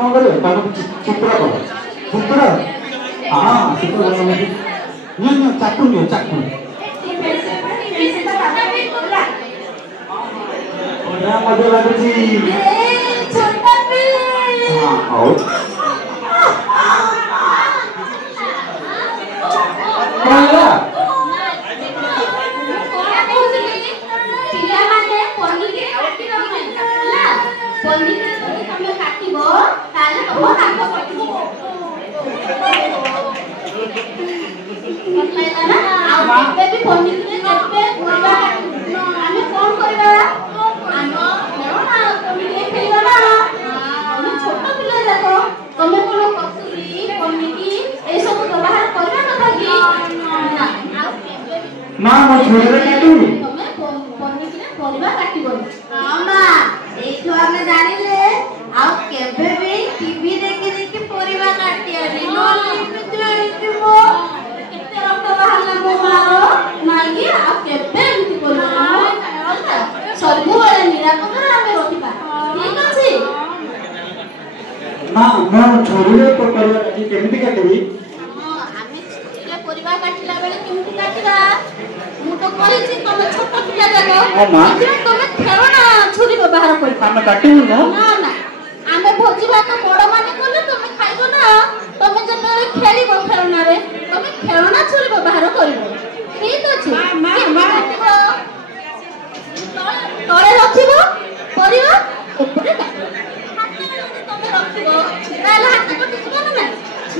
कौन करे तब चित्र करो चित्र हां चित्र करो नहीं चाकू बढ़िया मजा लगुची छोटा पे हां आओ बोला मां मो छोरे काटू तमे पन्नी परिबा काटिबो हां मां एठो हम जानिले आ केबे भी टीवी देखि परिबा काटियानी नोली जाइतिबो केते रक्त बाहरला मो मारो नागी आ केबे एमति करबो सबु बेले निरापद हमें रखिबा ठीक अछि ना मो छोरे तो परिबा काटी केमति काटिबी हां हमें छोरे परिबा काटिला बेले केमति काटिबा मु तो कहिछि तमे छोट पिला जाको तमे खेलना छुरी व्यवहार करि हम काटिबू ना ना आमे भोजी भात बड़ माने कोले तमे खाइबो ना तमे जते खेलिबो खेलना रे तमे खेलना छुरी व्यवहार करिवो ठीक अछि मां तळे रखिबो परिबा ऊपर तमे रखिबो ताले हाथ कटिबो ना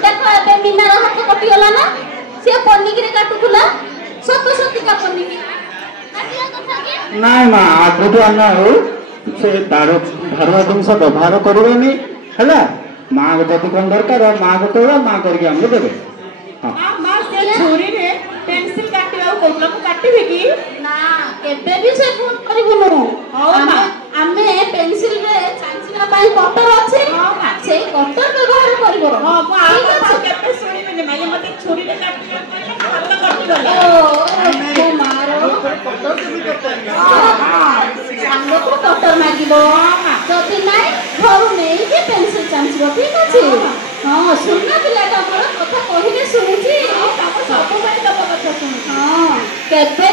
देखो एबे मीनार हाथ कटि गला ना से पन्नी रे काटुथुला सत्य का पन्नी की काटिया कथा के नाय मां आगो तो आना हो से दारो धारवा तुम सब व्यवहार करबेनी हला मां को जति कोन दरकार मां को तो मां करके हम देबे हां मां से छोरी रे पेंसिल काटिबा कोतला को काटिबे की ना केबे भी से फोन करिबुनु आमे पेंसिल रे चांचिना पाई कटर अछि से कटर व्यवहार करिबो हां को आ केबे सुनिबे ने माई मते छोरी रे काटिबा हाथ कटि गला ओ मारो कटर के भी कटर सामने को कटर मागिबो जति नाइ घरु नै के पेंसिल चांचिबो ठीक अछि हां सुनना पिलाटा मोर कथा कहिले सुनिछि सब भाई तब कथा सुन हां केबे